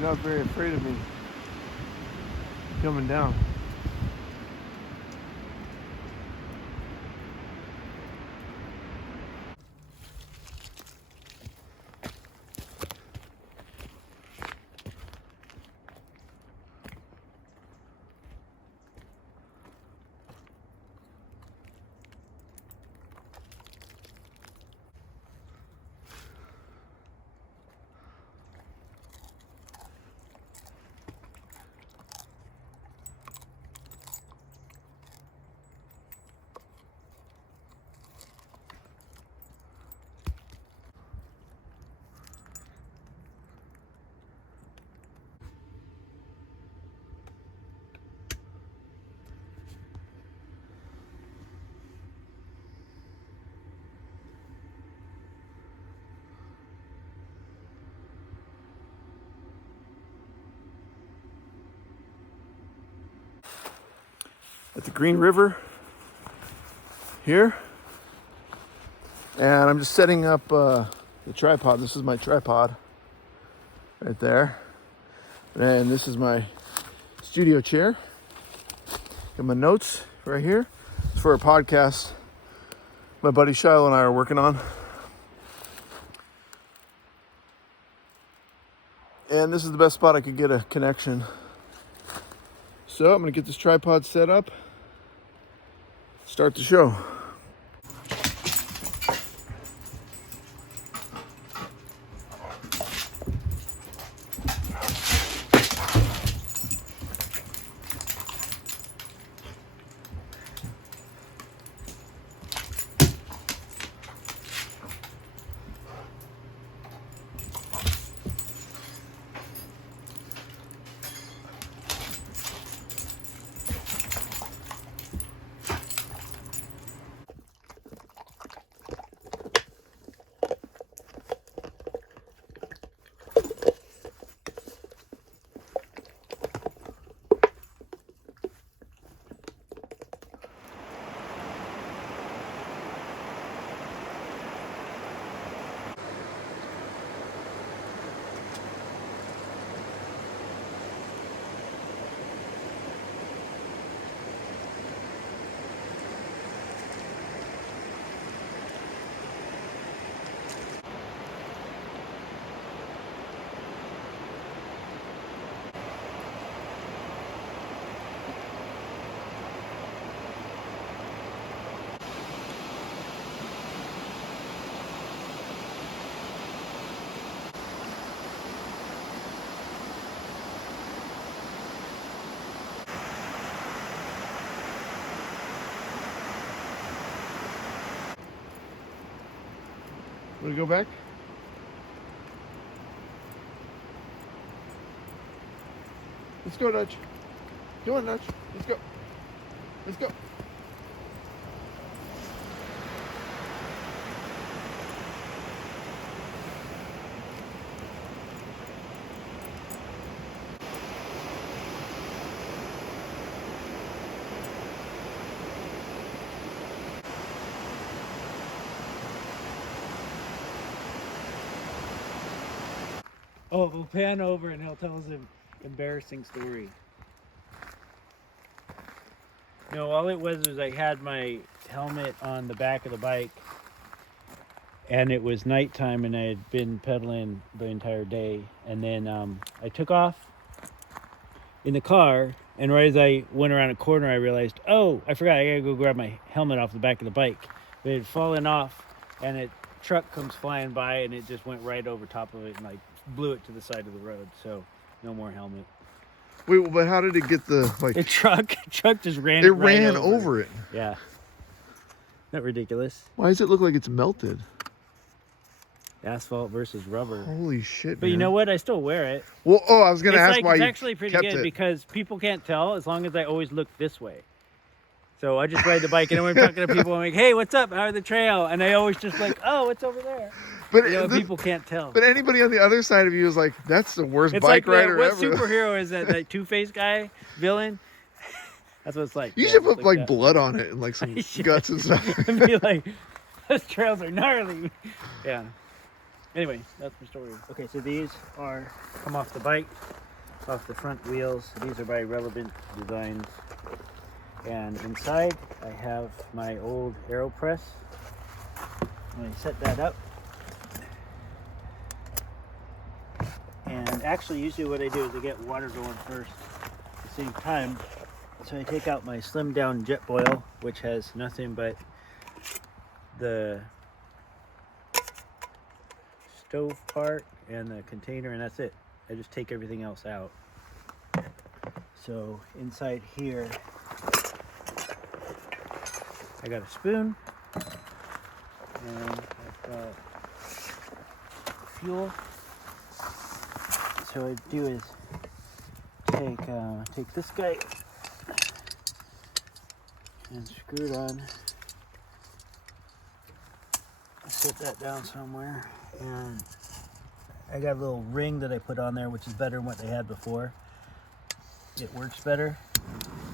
You're not very afraid of me coming down. At the Green River here, and I'm just setting up the tripod. This is my tripod right there, and this is my studio chair. Got my notes right here. It's for a podcast my buddy Shiloh and I are working on, and this is the best spot I could get a connection. So I'm gonna get this tripod set up, start the show. Want to go back? Let's go, Dutch. Come on, Dutch. Let's go. Let's go. Oh, we'll pan over and he'll tell us an embarrassing story. No, all it was I had my helmet on the back of the bike, and it was nighttime, and I had been pedaling the entire day. And then I took off in the car, and right as I went around a corner, I realized, oh, I forgot, I gotta go grab my helmet off the back of the bike. But it had fallen off, and a truck comes flying by, and it just went right over top of it and like blew it to the side of the road. So no more helmet. Wait, but how did it get the like? The truck just ran. It ran over it. Yeah. Not ridiculous. Why does it look like it's melted? Asphalt versus rubber. Holy shit! But man. you know what? I still wear it. Well, I was gonna ask why it's you actually pretty kept good it. because people can't tell as long as I always look this way. So I just ride the bike, and when I'm talking to people, I'm like, "Hey, what's up? How are the trail?" And I always just like, "Oh, it's over there." But people can't tell. But anybody on the other side of you is like, "That's the worst It's bike like rider what ever." superhero is that Two-Face guy villain? That's what it's like. You Yeah, should put it's like blood on it and like some guts and stuff. and be like, "Those trails are gnarly." Yeah. Anyway, that's my story. Okay, so these are come off the bike, off the front wheels. These are by Relevant Designs. And inside, I have my old Aero Press. I'm going to set that up. And actually, usually what I do is I get water going first at the same time. So I take out my slimmed down jet boil, which has nothing but the stove part and the container, and that's it. I just take everything else out. So inside here, I got a spoon, and I've got fuel. So what I do is take this guy and screw it on. Set that down somewhere, and I got a little ring that I put on there, which is better than what they had before. It works better.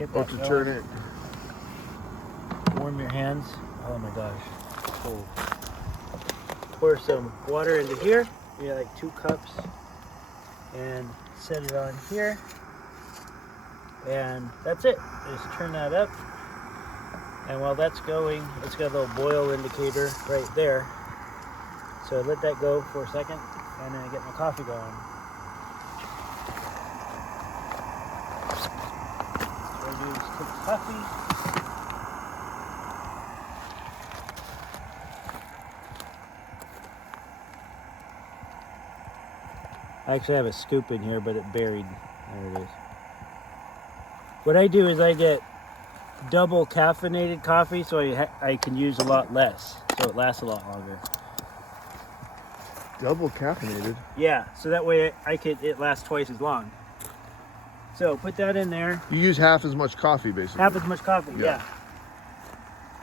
Get that to turn it. Warm your hands. Oh my gosh, it's cold. Pour some water into here. You got like 2 cups, and set it on here, and that's it. Just turn that up, and while that's going, it's got a little boil indicator right there. So I let that go for a second, and then I get my coffee going. So what I do is take the coffee. I actually have a scoop in here, but it buried. There it is. What I do is I get double caffeinated coffee, so I can use a lot less, so it lasts a lot longer. Double caffeinated? Yeah, so that way it lasts twice as long. So put that in there. You use half as much coffee, basically. Half as much coffee, yeah.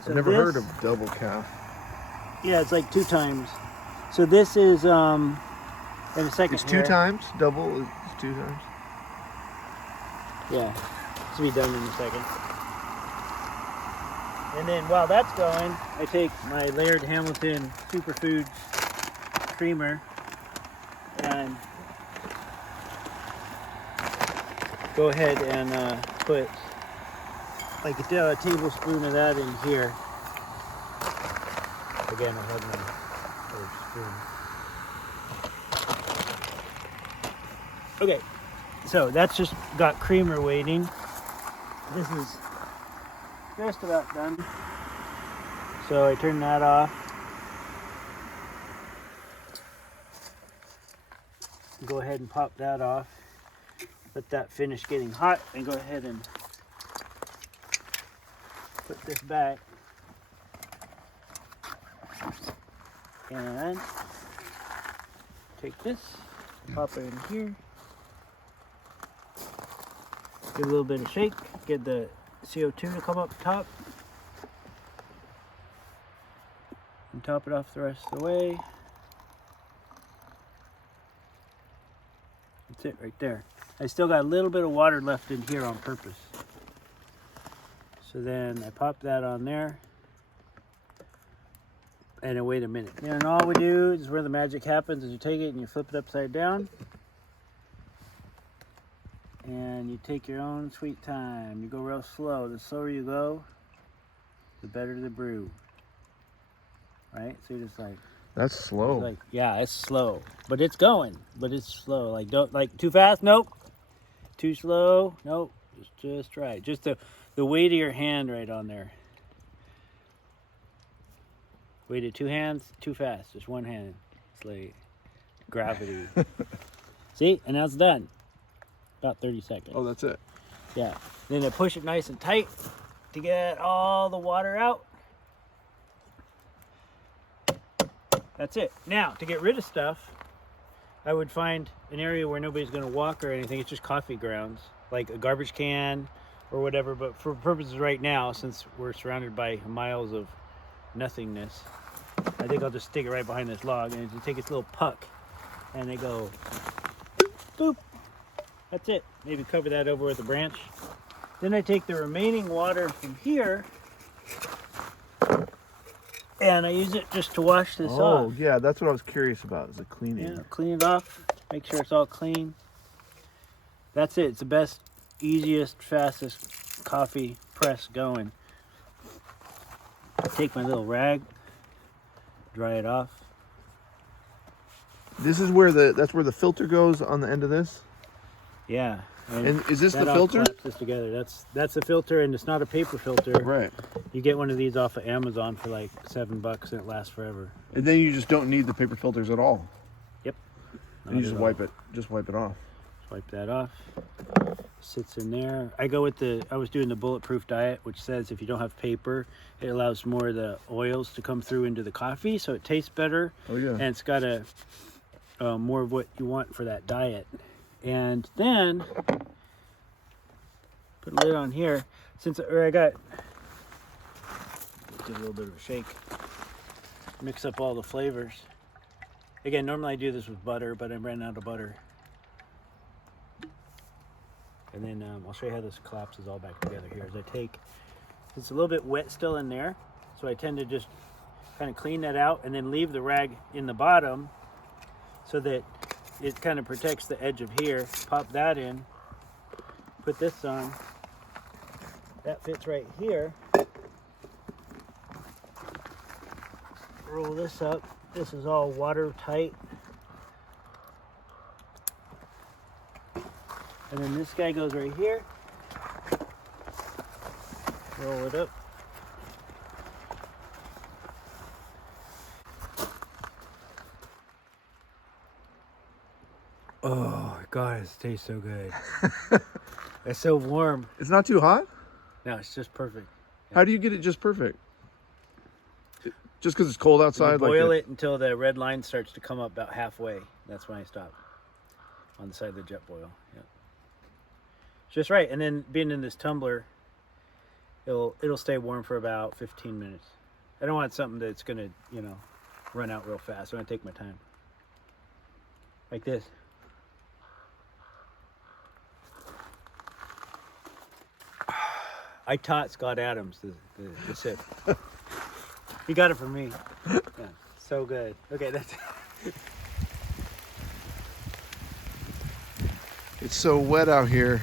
So I've never heard of double calf. Yeah, it's like 2 times. So this is in a second. It's 2 times? Double is 2 times? Yeah, this will be done in a second. And then while that's going, I take my Laird Hamilton Superfoods creamer and go ahead and put like a tablespoon of that in here. Again, I have my other spoon. Okay, so that's just got creamer waiting. This is just about done. So I turn that off. Go ahead and pop that off. Let that finish getting hot, and go ahead and put this back. And take this, pop it in here. Give a little bit of shake, get the CO2 to come up top. And top it off the rest of the way. That's it right there. I still got a little bit of water left in here on purpose. So then I pop that on there. And then wait a minute. And all we do is where the magic happens is you take it and you flip it upside down. And you take your own sweet time. You go real slow. The slower you go, the better the brew. Right? So you're just like... That's slow. Like, yeah, it's slow. But it's going. But it's slow. Like, don't, like, too fast? Nope. Too slow? Nope. Just right. Just the weight of your hand right on there. Weight of 2 hands, too fast. Just 1 hand. It's like gravity. See? And now it's done. About 30 seconds. Oh, that's it. Yeah. Then I push it nice and tight to get all the water out. That's it. Now, to get rid of stuff, I would find an area where nobody's going to walk or anything. It's just coffee grounds, like a garbage can or whatever. But for purposes right now, since we're surrounded by miles of nothingness, I think I'll just stick it right behind this log, and you take its little puck and they go boop, boop. That's it. Maybe cover that over with a branch. Then I take the remaining water from here And I use it just to wash this Oh, off. yeah, that's what I was curious about, is the cleaning. Yeah, clean it off. Make sure it's all clean. That's it. It's the best, easiest, fastest coffee press going. Take my little rag, dry it off. This is that's where the filter goes on the end of this? Yeah. And is this the that all filter? collapses together. That's the filter, and it's not a paper filter. Right. You get one of these off of Amazon for like $7, and it lasts forever. And then you just don't need the paper filters at all. Yep. And you just wipe it off. Wipe that off. Sits in there. I was doing the bulletproof diet, which says if you don't have paper, it allows more of the oils to come through into the coffee, so it tastes better. Oh yeah. And it's got more of what you want for that diet. And then put a lid on here. Give a little bit of a shake. Mix up all the flavors. Again, normally I do this with butter, but I ran out of butter. And then I'll show you how this collapses all back together here. As I take, it's a little bit wet still in there, so I tend to just kind of clean that out and then leave the rag in the bottom so that it kind of protects the edge of here. Pop that in, put this on. That fits right here. Roll this up. This is all watertight. And then this guy goes right here. Roll it up. Oh God, it tastes so good. It's so warm. It's not too hot? No, it's just perfect. How do you get it just perfect? Just because it's cold outside? You boil it until the red line starts to come up about halfway. That's when I stop. On the side of the jet boil. Yeah. Just right, and then being in this tumbler, it'll stay warm for about 15 minutes. I don't want something that's gonna, run out real fast. I want to take my time. Like this. I taught Scott Adams the sip. He got it from me. Yeah, so good. Okay, that's. It's so wet out here.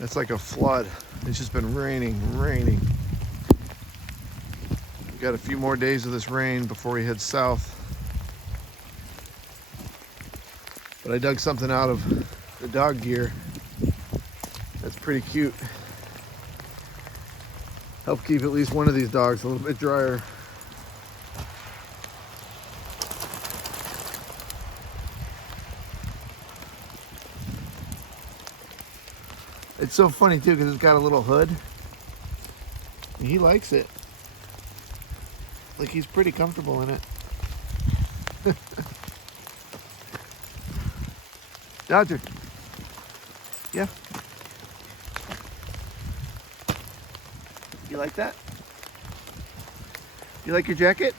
It's like a flood. It's just been raining. We got a few more days of this rain before we head south. But I dug something out of the dog gear. That's pretty cute. Help keep at least one of these dogs a little bit drier. It's so funny too because it's got a little hood. And he likes it. Like he's pretty comfortable in it. Dodger. Yeah. You like that? You like your jacket?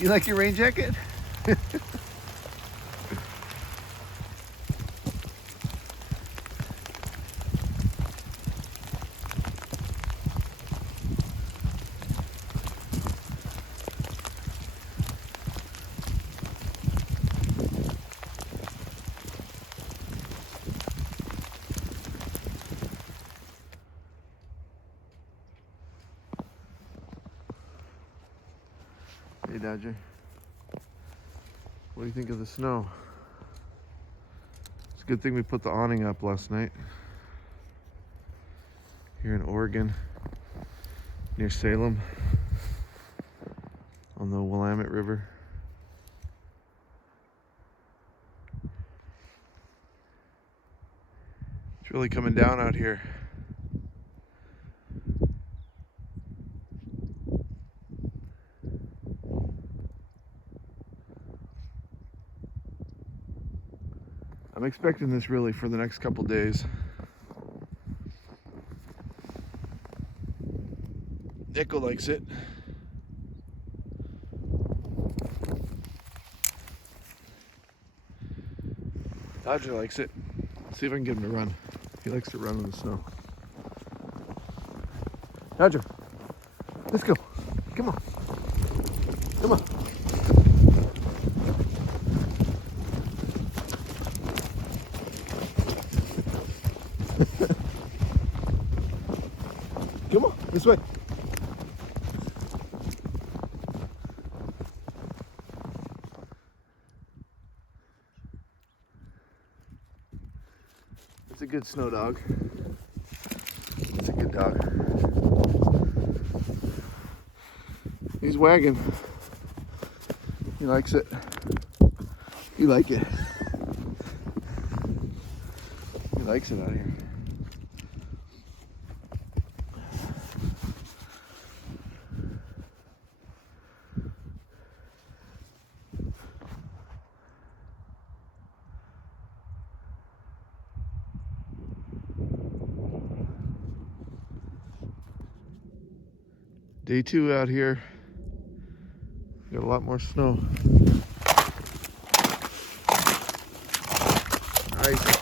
You like your rain jacket? Hey Dodger, what do you think of the snow? It's a good thing we put the awning up last night here in Oregon near Salem on the Willamette River. It's really coming down out here. I'm expecting this really for the next couple days. Nico likes it. Dodger likes it. See if I can get him to run. He likes to run in the snow. Dodger. Let's go. Come on. Come on. Come on, this way. It's a good snow dog. It's a good dog. He's wagging. He likes it. You like it. He likes it out here. Day 2 out here. Got a lot more snow. Nice.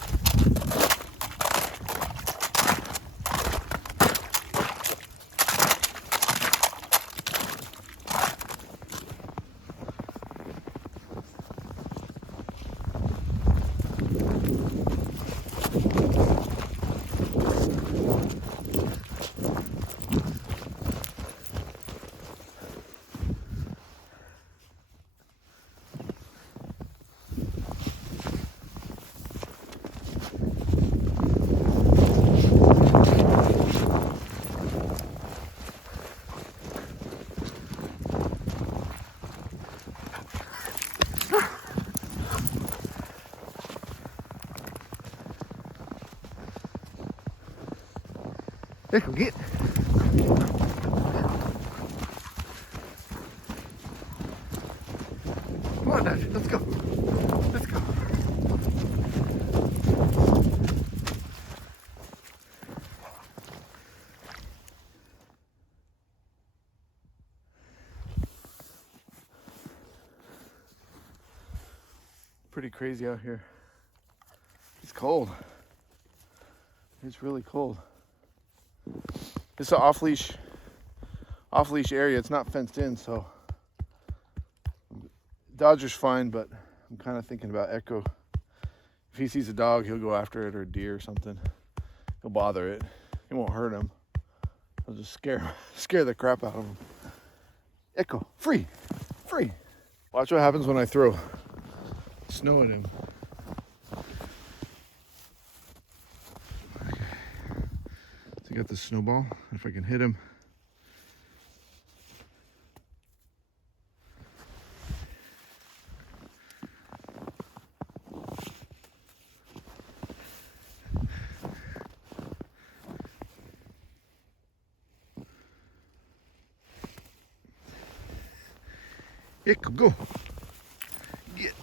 There, go get. Come on, Dodger, let's go. Let's go. Pretty crazy out here. It's cold. It's really cold. It's an off-leash area. It's not fenced in, so Dodger's fine, but I'm kind of thinking about Echo. If he sees a dog, he'll go after it, or a deer or something. He'll bother it. It won't hurt him. He'll just scare the crap out of him. Echo, free, free. Watch what happens when I throw snow at him. I got the snowball, if I can hit him. Yeah, go. Get.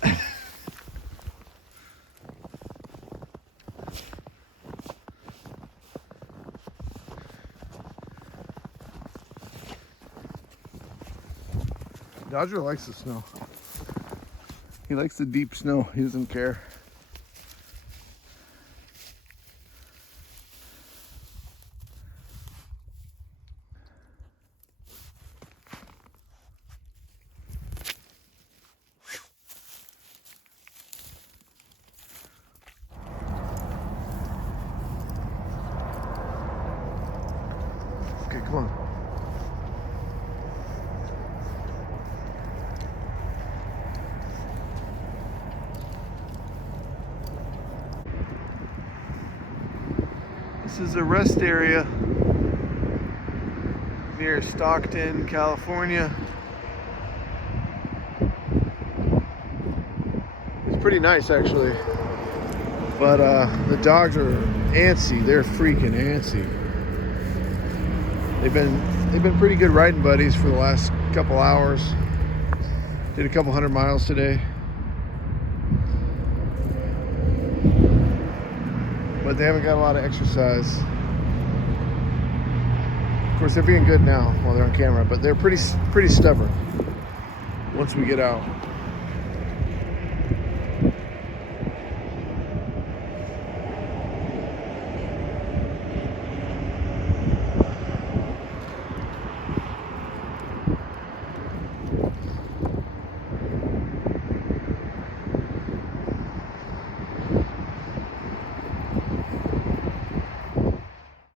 Dodger likes the snow. He likes the deep snow. He doesn't care. Okay, come on. This is a rest area near Stockton, California. It's pretty nice actually, but the dogs are antsy. They're freaking antsy. They've been pretty good riding buddies for the last couple hours. Did a couple 100 miles today. But they haven't got a lot of exercise. Of course, they're being good now while they're on camera, but they're pretty stubborn once we get out.